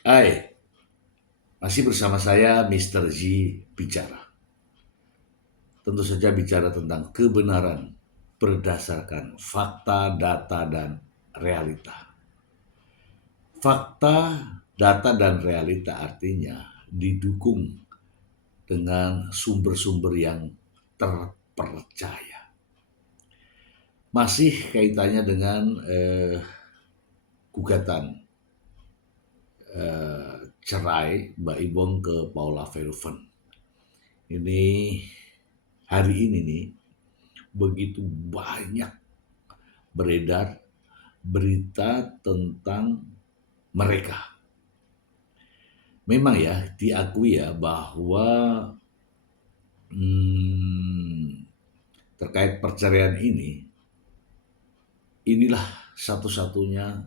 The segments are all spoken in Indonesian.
Hai, masih bersama saya Mr. Z bicara. Tentu saja bicara tentang kebenaran berdasarkan fakta, data, dan realita. Fakta, data, dan realita artinya didukung dengan sumber-sumber yang terpercaya. Masih kaitannya dengan gugatan cerai Mbak Ibong ke Paula Verhoeven. Ini hari ini nih begitu banyak beredar berita tentang mereka. Memang ya diakui ya bahwa hmm, terkait perceraian inilah satu-satunya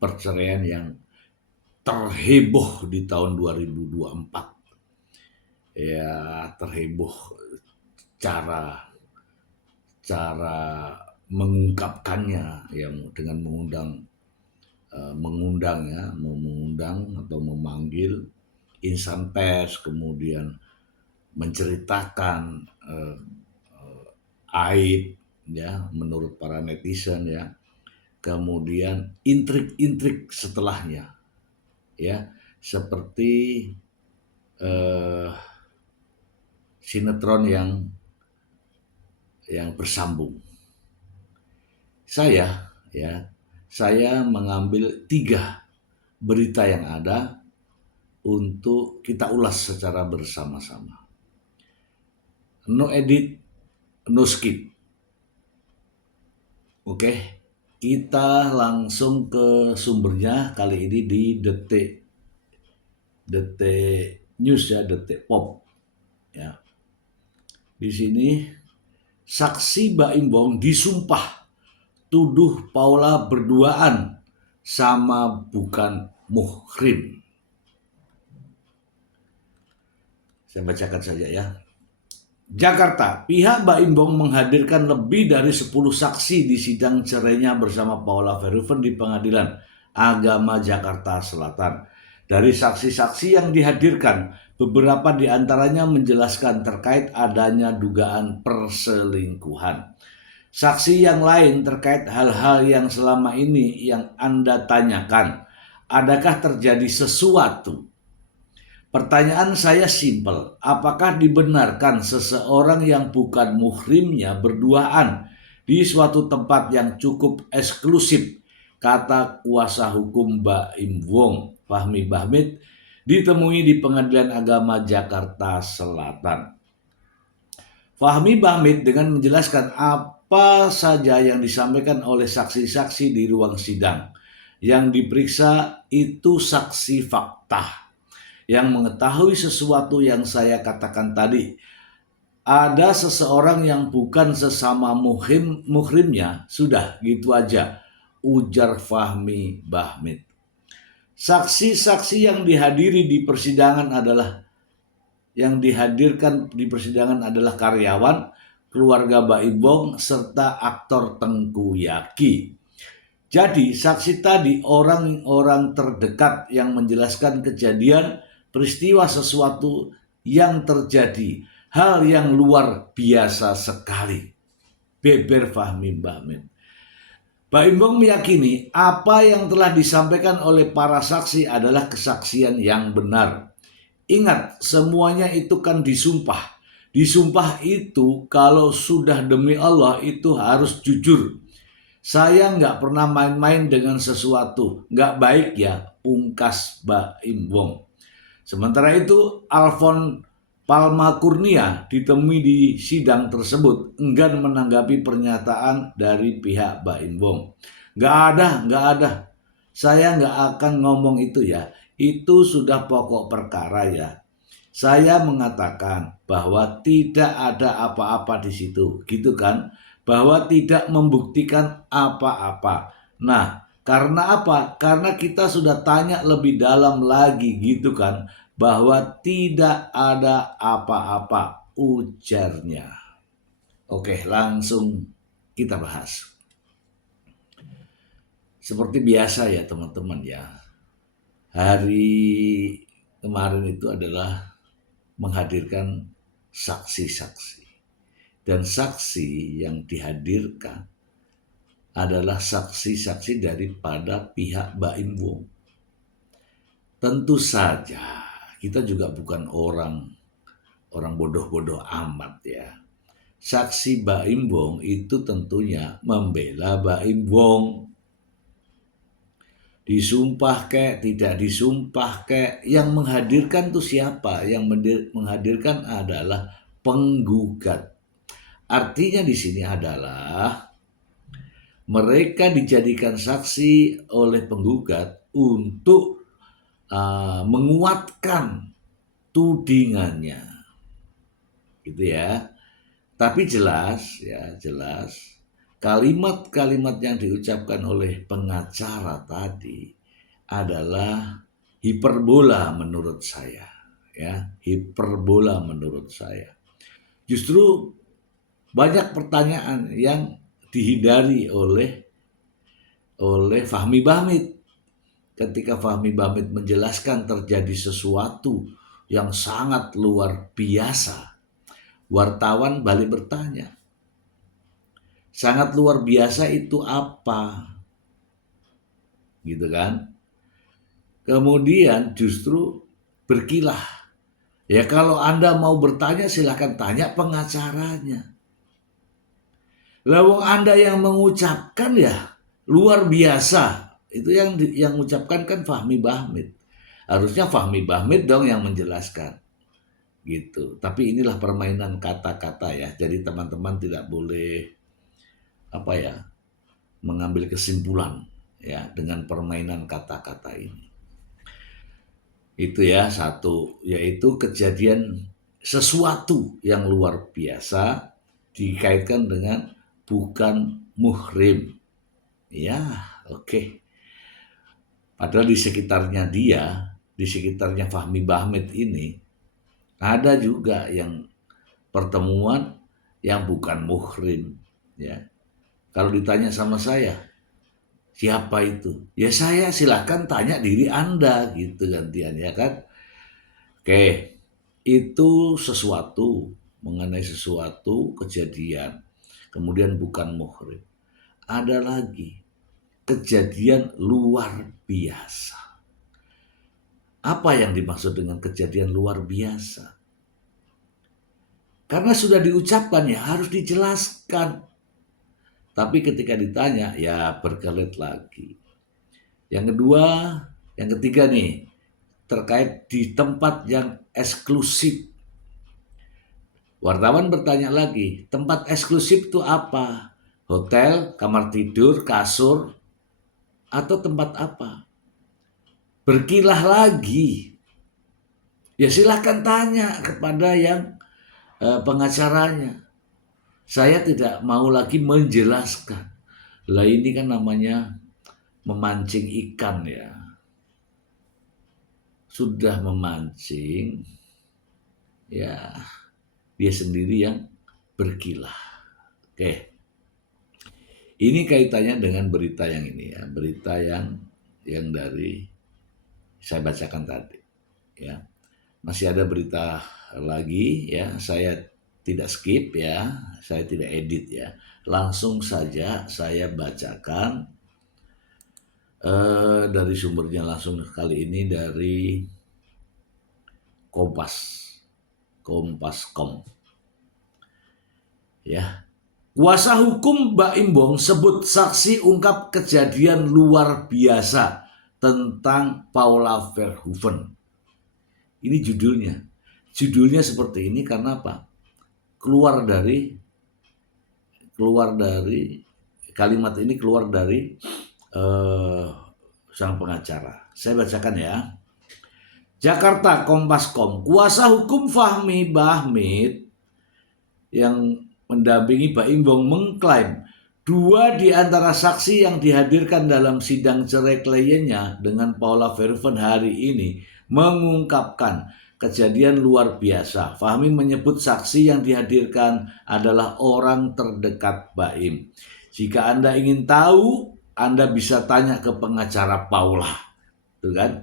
perceraian yang terheboh di tahun 2024. Ya terheboh cara cara mengungkapkannya ya dengan mengundang atau memanggil insan pers, kemudian menceritakan aib ya menurut para netizen ya, kemudian intrik-intrik setelahnya ya, seperti eh, sinetron yang bersambung. Saya ya, saya mengambil 3 berita yang ada untuk kita ulas secara bersama-sama. No edit, no skip. Oke, kita langsung ke sumbernya kali ini di Detik Detik News ya, Detik Pop ya. Di sini saksi Baim Bong disumpah tuduh Paula berduaan sama bukan muhrim. Saya bacakan saja ya. Jakarta, pihak Baim Bong menghadirkan lebih dari 10 saksi di sidang cerainya bersama Paula Verhoeven di Pengadilan Agama Jakarta Selatan. Dari saksi-saksi yang dihadirkan, beberapa di antaranya menjelaskan terkait adanya dugaan perselingkuhan. Saksi yang lain terkait hal-hal yang selama ini yang Anda tanyakan. Adakah terjadi sesuatu? Pertanyaan saya simpel, apakah dibenarkan seseorang yang bukan muhrimnya berduaan di suatu tempat yang cukup eksklusif, kata kuasa hukum Baim Wong, Fahmi Bahmid, ditemui di Pengadilan Agama Jakarta Selatan. Fahmi Bahmid dengan menjelaskan apa saja yang disampaikan oleh saksi-saksi di ruang sidang. Yang diperiksa itu saksi fakta yang mengetahui sesuatu yang saya katakan tadi. Ada seseorang yang bukan sesama muhrimnya, sudah gitu aja, ujar Fahmi Bahmid. Saksi-saksi yang dihadirkan di persidangan adalah karyawan, keluarga Baim Bong, serta aktor Tengku Yaki. Jadi saksi tadi orang-orang terdekat yang menjelaskan kejadian peristiwa sesuatu yang terjadi, hal yang luar biasa sekali. Beber Fahmi Bahmid. Baim Bong meyakini apa yang telah disampaikan oleh para saksi adalah kesaksian yang benar. Ingat, semuanya itu kan disumpah. Disumpah itu kalau sudah demi Allah itu harus jujur. Saya nggak pernah main-main dengan sesuatu. Nggak baik ya, pungkas Baim Bong. Sementara itu, Alfon Palma Kurnia ditemui di sidang tersebut enggan menanggapi pernyataan dari pihak Baim Bong. Nggak ada. Saya nggak akan ngomong itu ya. Itu sudah pokok perkara ya. Saya mengatakan bahwa tidak ada apa-apa di situ, gitu kan? Bahwa tidak membuktikan apa-apa. Nah, karena apa? Karena kita sudah tanya lebih dalam lagi, gitu kan? Bahwa tidak ada apa-apa, ujarnya. Oke, langsung kita bahas. Seperti biasa ya teman-teman ya. hari kemarin itu adalah menghadirkan saksi-saksi. Dan saksi yang dihadirkan adalah saksi-saksi daripada pihak Baim Wong. Tentu saja kita juga bukan orang bodoh-bodoh amat ya. Saksi Baim Wong itu tentunya membela Baim Wong. Disumpah kek, tidak disumpah kek, yang menghadirkan tuh siapa? Yang menghadirkan adalah penggugat. Artinya di sini adalah mereka dijadikan saksi oleh penggugat untuk menguatkan tudingannya, gitu ya. Tapi jelas kalimat-kalimat yang diucapkan oleh pengacara tadi adalah hiperbola menurut saya, ya, hiperbola menurut saya. Justru banyak pertanyaan yang dihindari oleh Fahmi Bahmid. Ketika Fahmi Bahmid menjelaskan terjadi sesuatu yang sangat luar biasa, wartawan balik bertanya, sangat luar biasa itu apa? Gitu kan? Kemudian justru berkilah. Ya kalau Anda mau bertanya silahkan tanya pengacaranya. Lawang Anda yang mengucapkan ya luar biasa. Itu yang mengucapkan kan Fahmi Bahmid. Harusnya Fahmi Bahmid dong yang menjelaskan. Gitu. Tapi inilah permainan kata-kata ya. Jadi teman-teman tidak boleh mengambil kesimpulan ya dengan permainan kata-kata ini. Itu ya satu, yaitu kejadian sesuatu yang luar biasa dikaitkan dengan bukan muhrim. Ya, oke. Padahal di sekitarnya dia, di sekitarnya Fahmi Bahmid ini, ada juga yang pertemuan yang bukan muhrim. Ya. Kalau ditanya sama saya, siapa itu? Ya saya, silahkan tanya diri Anda gitu gantian ya kan. Oke, itu sesuatu, mengenai sesuatu kejadian, kemudian bukan muhrim. Ada lagi kejadian luar biasa. Apa yang dimaksud dengan kejadian luar biasa? Karena sudah diucapkan ya harus dijelaskan. Tapi ketika ditanya ya berkelit lagi. Yang kedua, yang ketiga nih, terkait di tempat yang eksklusif. Wartawan bertanya lagi, tempat eksklusif itu apa? Hotel, kamar tidur, kasur, atau tempat apa? Berkilah lagi. Ya silahkan tanya kepada yang pengacaranya. Saya tidak mau lagi menjelaskan. Lah ini kan namanya memancing ikan ya. Sudah memancing, ya dia sendiri yang berkilah. Oke. Ini kaitannya dengan berita yang ini ya, berita yang dari saya bacakan tadi ya. Masih ada berita lagi ya, saya tidak skip ya, saya tidak edit ya. Langsung saja saya bacakan dari sumbernya langsung kali ini dari Kompas.com ya. Kuasa hukum Baim Wong sebut saksi ungkap kejadian luar biasa tentang Paula Verhoeven. Ini judulnya. Judulnya seperti ini karena apa? Keluar dari kalimat ini keluar dari sang pengacara. Saya bacakan ya. Jakarta, Kompas.com. Kuasa hukum Fahmi Bahmid yang mendampingi Baim Wong mengklaim 2 di antara saksi yang dihadirkan dalam sidang cerai kliennya dengan Paula Verhoeven hari ini mengungkapkan kejadian luar biasa. Fahmi menyebut saksi yang dihadirkan adalah orang terdekat Baim. Jika Anda ingin tahu, Anda bisa tanya ke pengacara Paula. Tuh kan?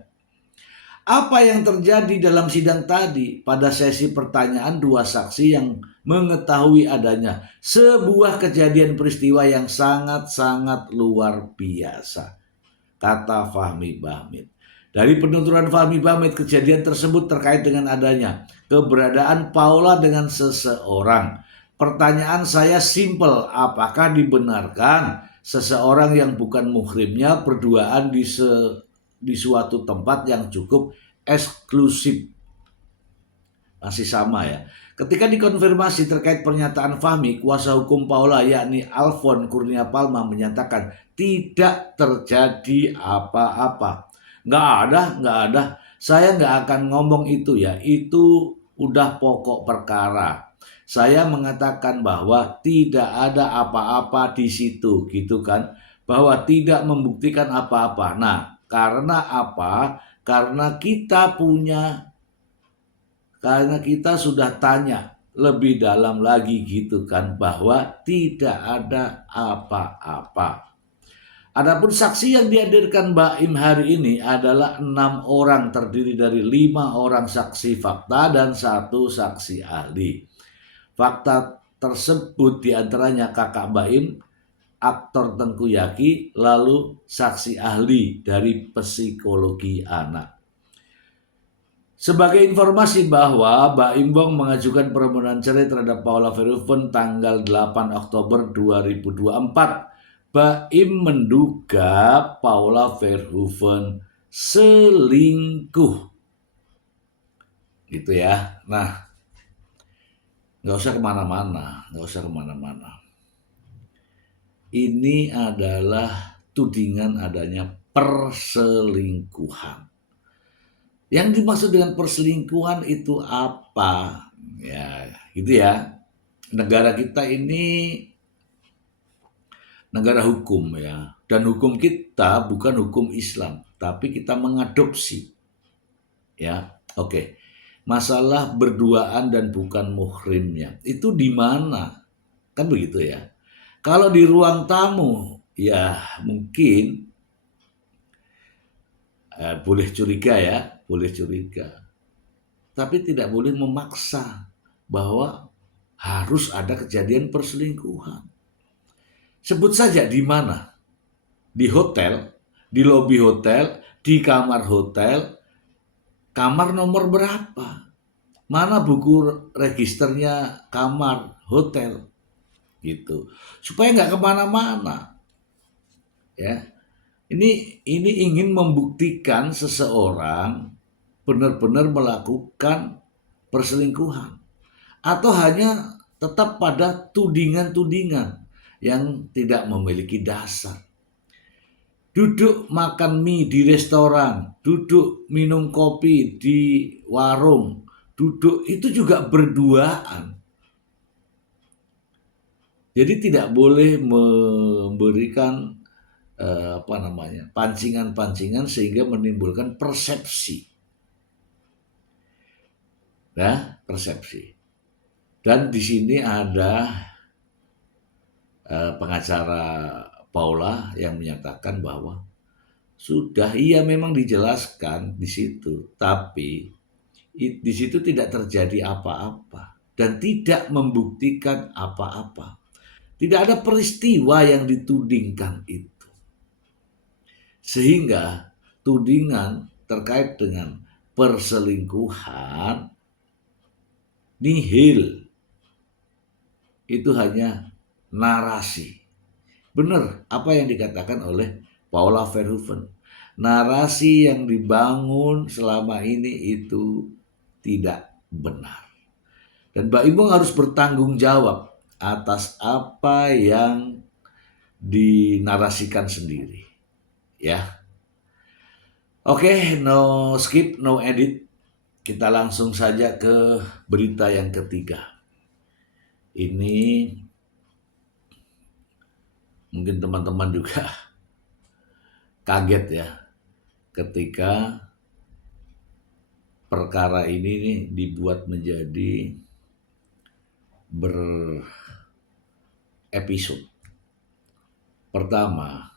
Apa yang terjadi dalam sidang tadi? Pada sesi pertanyaan, dua saksi yang mengetahui adanya sebuah kejadian peristiwa yang sangat-sangat luar biasa, kata Fahmi Bahmid. Dari penuturan Fahmi Bahmid, kejadian tersebut terkait dengan adanya keberadaan Paula dengan seseorang. Pertanyaan saya simpel, apakah dibenarkan seseorang yang bukan muhrimnya berduaan di suatu tempat yang cukup eksklusif? Masih sama ya. Ketika dikonfirmasi terkait pernyataan Fahmi, kuasa hukum Paula yakni Alfon Kurnia Palma menyatakan tidak terjadi apa-apa. Nggak ada. Saya nggak akan ngomong itu ya. Itu udah pokok perkara. Saya mengatakan bahwa tidak ada apa-apa di situ, gitu kan. Bahwa tidak membuktikan apa-apa. Nah, karena apa? Karena kita sudah tanya lebih dalam lagi gitu kan, bahwa tidak ada apa-apa. Adapun saksi yang dihadirkan Mbak Im hari ini adalah 6 orang, terdiri dari 5 orang saksi fakta dan 1 saksi ahli. Fakta tersebut diantaranya kakak Mbak Im, aktor Tengku Yaki, lalu saksi ahli dari psikologi anak. Sebagai informasi bahwa Mbak Imbong mengajukan permohonan cerai terhadap Paula Verhoeven tanggal 8 Oktober 2024. Mbak Im menduga Paula Verhoeven selingkuh. Gitu ya. Nah, nggak usah kemana-mana. Ini adalah tudingan adanya perselingkuhan. Yang dimaksud dengan perselingkuhan itu apa? Ya, gitu ya. Negara kita ini negara hukum ya. Dan hukum kita bukan hukum Islam, tapi kita mengadopsi. Ya, oke. Masalah berduaan dan bukan muhrimnya. Itu di mana? Kan begitu ya. Kalau di ruang tamu, ya mungkin boleh curiga ya, boleh curiga. Tapi tidak boleh memaksa bahwa harus ada kejadian perselingkuhan. Sebut saja di mana? Di hotel, di lobi hotel, di kamar hotel, kamar nomor berapa? Mana buku registernya kamar hotel? Gitu. Supaya nggak kemana-mana. Ya. Ini ingin membuktikan seseorang benar-benar melakukan perselingkuhan, atau hanya tetap pada tudingan-tudingan yang tidak memiliki dasar. Duduk makan mie di restoran, duduk minum kopi di warung, duduk itu juga berduaan. Jadi tidak boleh memberikan pancingan-pancingan sehingga menimbulkan persepsi. Ya, persepsi. Dan di sini ada pengacara Paula yang menyatakan bahwa sudah, iya memang dijelaskan di situ, tapi di situ tidak terjadi apa-apa dan tidak membuktikan apa-apa. Tidak ada peristiwa yang ditudingkan itu. Sehingga tudingan terkait dengan perselingkuhan nihil. Itu hanya narasi. Benar apa yang dikatakan oleh Paula Verhoeven. Narasi yang dibangun selama ini itu tidak benar. Dan Mbak Imbong harus bertanggung jawab atas apa yang dinarasikan sendiri. Ya. Oke, no skip, no edit. Kita langsung saja ke berita yang ketiga. Ini mungkin teman-teman juga kaget ya ketika perkara ini nih dibuat menjadi berepisode. Pertama,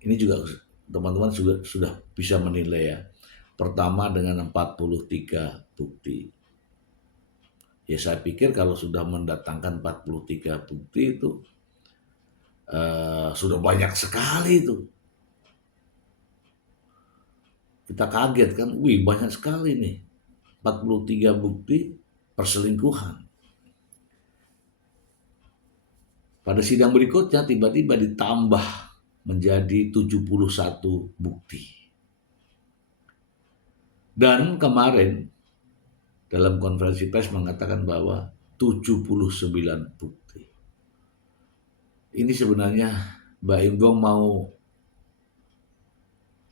ini juga teman-teman sudah bisa menilai ya, pertama dengan 43 bukti. Ya saya pikir kalau sudah mendatangkan 43 bukti itu sudah banyak sekali itu. Kita kaget kan, wih banyak sekali nih, 43 bukti perselingkuhan. Pada sidang berikutnya tiba-tiba ditambah menjadi 71 bukti. Dan kemarin dalam konferensi pers mengatakan bahwa 79 bukti. Ini sebenarnya Mbak Imbong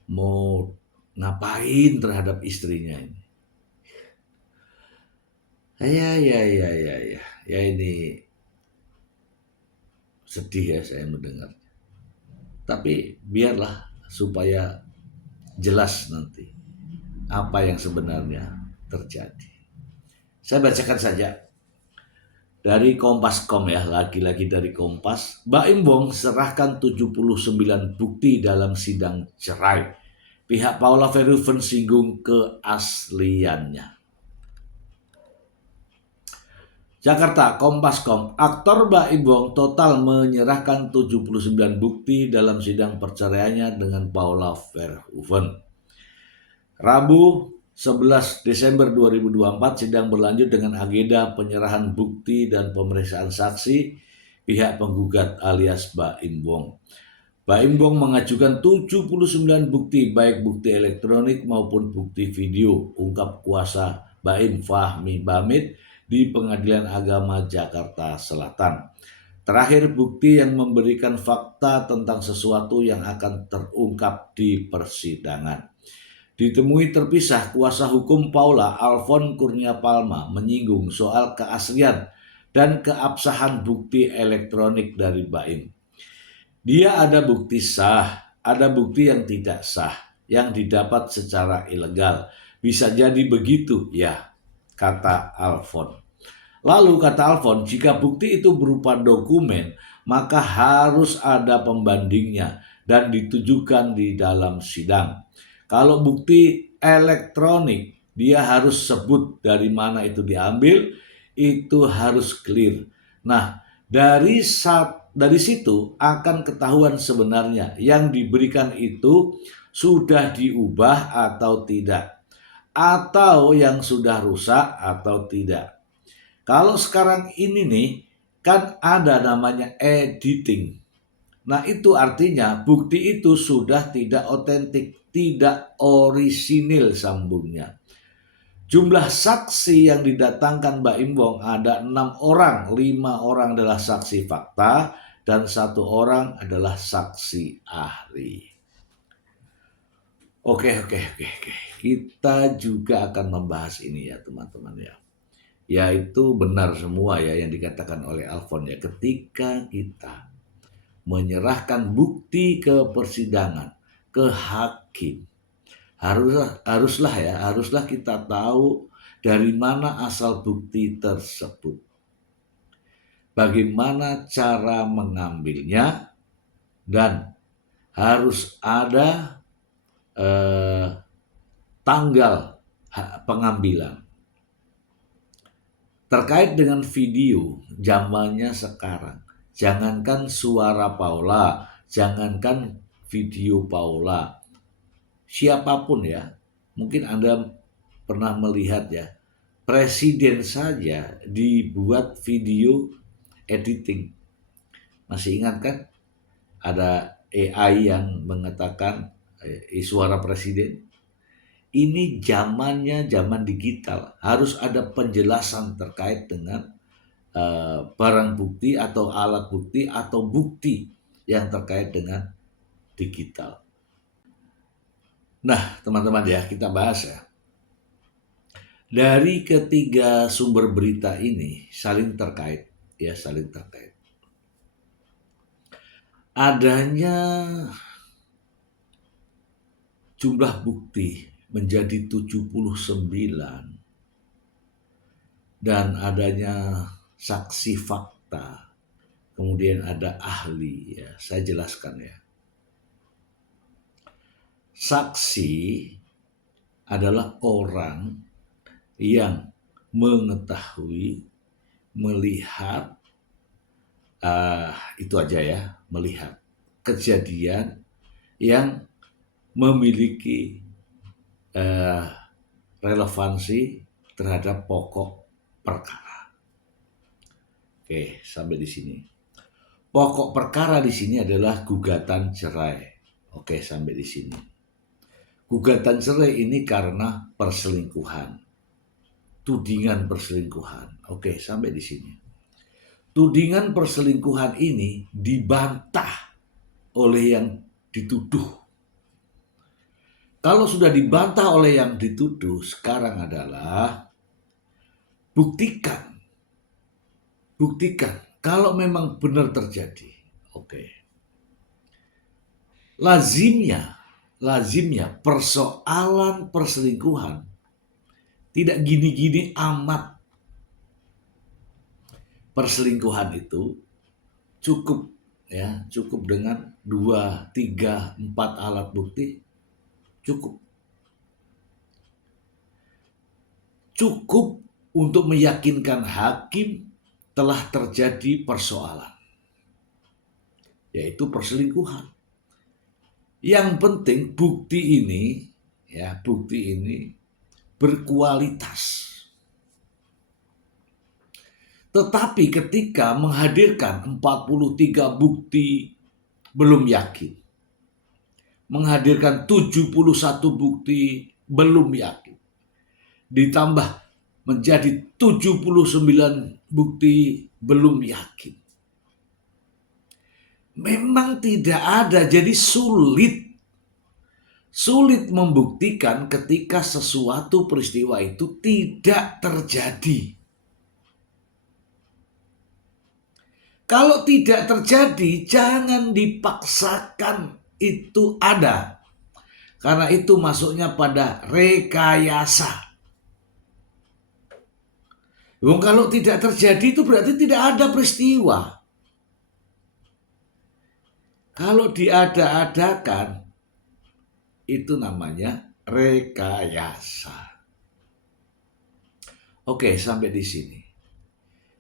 mau ngapain terhadap istrinya ini? Ya ini sedih ya saya mendengar. Tapi biarlah supaya jelas nanti apa yang sebenarnya terjadi. Saya bacakan saja dari Kompas.com ya, lagi-lagi dari Kompas. Baim Wong serahkan 79 bukti dalam sidang cerai. Pihak Paula Verhoeven singgung keasliannya. Jakarta, Kompas.com. Aktor Baim Wong total menyerahkan 79 bukti dalam sidang perceraiannya dengan Paula Verhoeven. Rabu 11 Desember 2024 sidang berlanjut dengan agenda penyerahan bukti dan pemeriksaan saksi pihak penggugat alias Baim Wong. Baim Wong mengajukan 79 bukti baik bukti elektronik maupun bukti video, ungkap kuasa Baim Fahmi Bamid di Pengadilan Agama Jakarta Selatan. Terakhir bukti yang memberikan fakta tentang sesuatu yang akan terungkap di persidangan. Ditemui terpisah, kuasa hukum Paula, Alfon Kurnia Palma, menyinggung soal keaslian dan keabsahan bukti elektronik dari Baim. Dia ada bukti sah, ada bukti yang tidak sah, yang didapat secara ilegal. Bisa jadi begitu, ya, kata Alfon. Lalu kata Alfon, jika bukti itu berupa dokumen, maka harus ada pembandingnya dan ditujukan di dalam sidang. Kalau bukti elektronik, dia harus sebut dari mana itu diambil, itu harus clear. Nah, dari situ akan ketahuan sebenarnya yang diberikan itu sudah diubah atau tidak, atau yang sudah rusak atau tidak. Kalau sekarang ini nih, kan ada namanya editing. Nah itu artinya bukti itu sudah tidak otentik, tidak orisinil sambungnya. Jumlah saksi yang didatangkan Baim Wong ada 6 orang, 5 orang adalah saksi fakta dan 1 orang adalah saksi ahli. Oke. Kita juga akan membahas ini ya teman-teman ya. Yaitu benar semua ya yang dikatakan oleh Alfon ya, ketika kita menyerahkan bukti ke persidangan, ke hakim, haruslah kita tahu dari mana asal bukti tersebut, bagaimana cara mengambilnya, dan harus ada tanggal pengambilan. Terkait dengan video, zamannya sekarang, jangankan suara Paula, jangankan video Paula, siapapun ya, mungkin Anda pernah melihat ya, presiden saja dibuat video editing. Masih ingat kan? Ada AI yang mengatakan suara presiden. Ini zamannya zaman digital, harus ada penjelasan terkait dengan barang bukti atau alat bukti atau bukti yang terkait dengan digital. Nah, teman-teman ya, kita bahas ya. Dari ketiga sumber berita ini saling terkait. Adanya jumlah bukti menjadi 79 dan adanya saksi fakta, kemudian ada ahli ya, saya jelaskan ya. Saksi adalah orang yang mengetahui, melihat, itu aja ya, melihat kejadian yang memiliki relevansi terhadap pokok perkara. Oke, sampai di sini. Pokok perkara di sini adalah gugatan cerai. Oke, sampai di sini. Gugatan cerai ini karena perselingkuhan. Tudingan perselingkuhan. Oke, sampai di sini. Tudingan perselingkuhan ini dibantah oleh yang dituduh. Kalau sudah dibantah oleh yang dituduh, sekarang adalah buktikan. Buktikan kalau memang benar terjadi. Oke. Lazimnya persoalan perselingkuhan tidak gini-gini amat. Perselingkuhan itu cukup dengan 2, 3, 4 alat bukti cukup. Cukup untuk meyakinkan hakim telah terjadi persoalan, yaitu perselingkuhan. Yang penting bukti ini berkualitas. Tetapi ketika menghadirkan 43 bukti belum yakin, menghadirkan 71 bukti belum yakin, ditambah menjadi 79 bukti belum yakin, memang tidak ada, jadi sulit membuktikan ketika sesuatu peristiwa itu tidak terjadi. Kalau tidak terjadi, jangan dipaksakan itu ada. Karena itu masuknya pada rekayasa. Kalau tidak terjadi itu berarti tidak ada peristiwa. Kalau diada-adakan, itu namanya rekayasa. Oke, sampai di sini.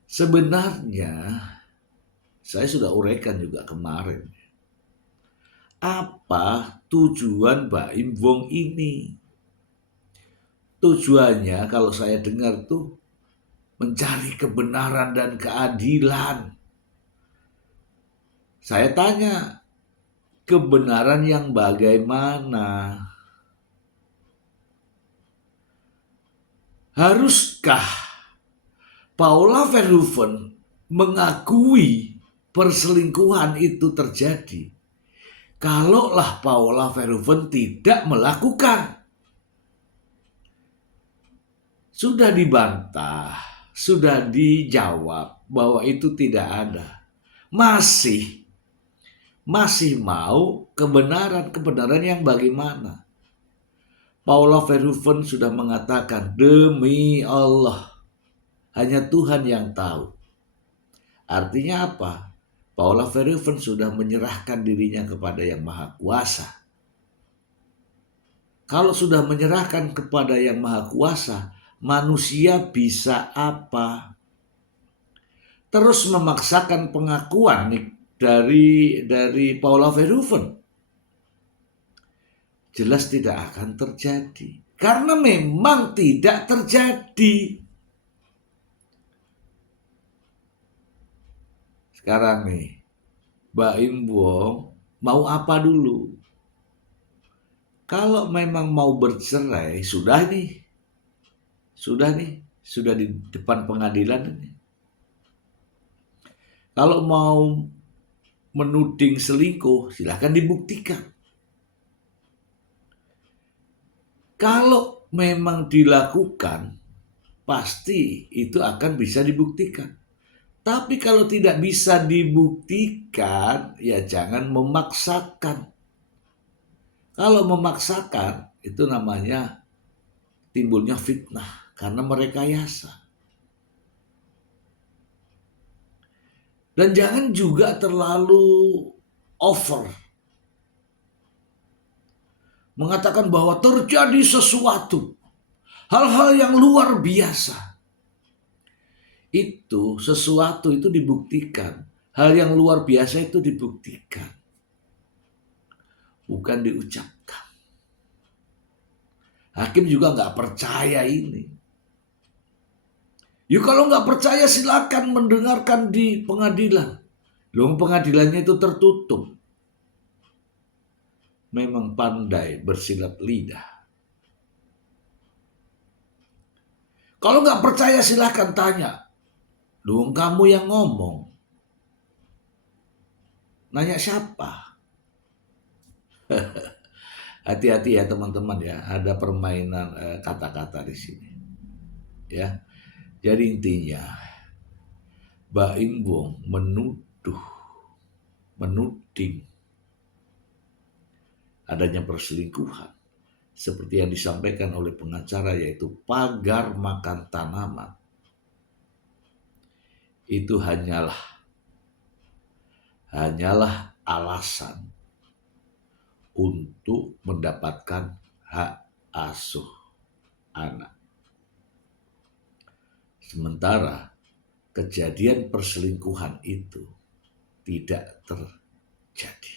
Sebenarnya saya sudah uraikan juga kemarin. Apa tujuan Baim Wong ini? Tujuannya kalau saya dengar tuh mencari kebenaran dan keadilan. Saya tanya, kebenaran yang bagaimana? Haruskah Paula Verhoeven mengakui perselingkuhan itu terjadi? Kalaulah Paula Verhoeven tidak melakukan. Sudah dibantah, sudah dijawab bahwa itu tidak ada. Masih mau kebenaran yang bagaimana? Paula Verhoeven sudah mengatakan, demi Allah, hanya Tuhan yang tahu. Artinya apa? Paula Verhoeven sudah menyerahkan dirinya kepada Yang Maha Kuasa. Kalau sudah menyerahkan kepada Yang Maha Kuasa, manusia bisa apa? Terus memaksakan pengakuan dari Paula Verhoeven. Jelas tidak akan terjadi. Karena memang tidak terjadi. Sekarang nih, Baim Wong mau apa dulu? Kalau memang mau bercerai, sudah di depan pengadilan ini. Kalau mau menuding selingkuh, silahkan dibuktikan. Kalau memang dilakukan, pasti itu akan bisa dibuktikan. Tapi kalau tidak bisa dibuktikan, ya jangan memaksakan. Kalau memaksakan, itu namanya timbulnya fitnah karena merekayasa. Dan jangan juga terlalu over. mengatakan bahwa terjadi sesuatu, hal-hal yang luar biasa. Itu sesuatu itu dibuktikan. Hal yang luar biasa itu dibuktikan. Bukan diucapkan. Hakim juga nggak percaya ini. Yuk kalau nggak percaya silakan mendengarkan di pengadilan. Loh, pengadilannya itu tertutup. Memang pandai bersilat lidah. Kalau nggak percaya silakan tanya. Loh, kamu yang ngomong. Nanya siapa? Hati-hati ya teman-teman ya, ada permainan kata-kata di sini. Ya. Jadi intinya Baim Wong menuding adanya perselingkuhan seperti yang disampaikan oleh pengacara, yaitu pagar makan tanaman. Itu hanyalah alasan untuk mendapatkan hak asuh anak. Sementara kejadian perselingkuhan itu tidak terjadi.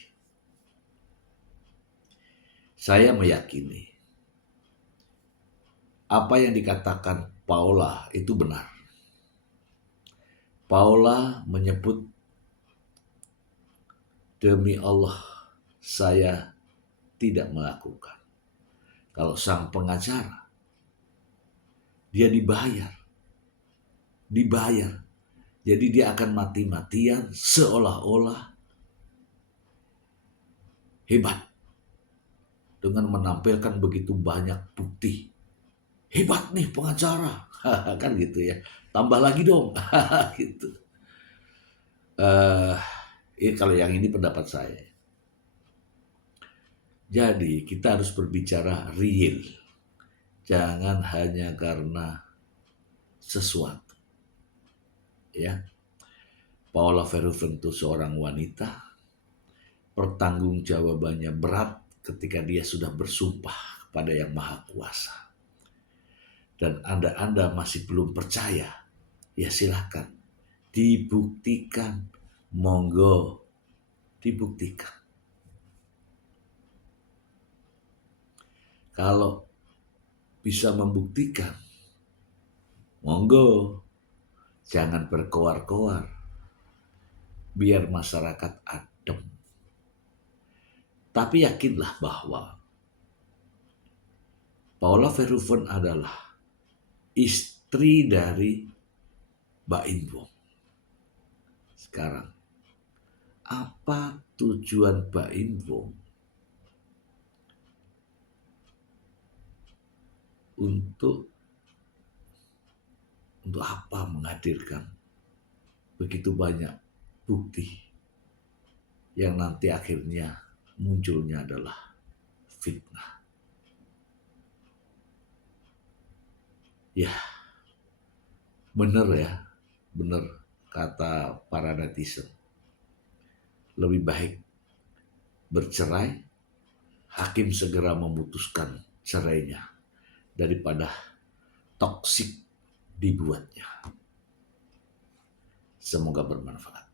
Saya meyakini apa yang dikatakan Paula itu benar. Paula menyebut, demi Allah saya tidak melakukan. Kalau sang pengacara, dia dibayar. Jadi dia akan mati-matian seolah-olah hebat dengan menampilkan begitu banyak bukti. Hebat nih pengacara, kan gitu ya. Tambah lagi dong, gitu. Kalau yang ini pendapat saya. Jadi kita harus berbicara real, jangan hanya karena sesuatu. Ya, Paula Verhoeven itu seorang wanita, pertanggungjawabannya berat ketika dia sudah bersumpah kepada Yang Maha Kuasa. Dan Anda masih belum percaya, ya silahkan dibuktikan, monggo dibuktikan. Kalau bisa membuktikan, monggo, jangan berkoar-koar, biar masyarakat adem. Tapi yakinlah bahwa Paula Verhoeven adalah istri dari Baim Wong. Sekarang, apa tujuan Baim Wong untuk apa menghadirkan begitu banyak bukti yang nanti akhirnya munculnya adalah fitnah? Ya, benar kata para netizen. Lebih baik bercerai, hakim segera memutuskan cerainya daripada toksik dibuatnya. Semoga bermanfaat.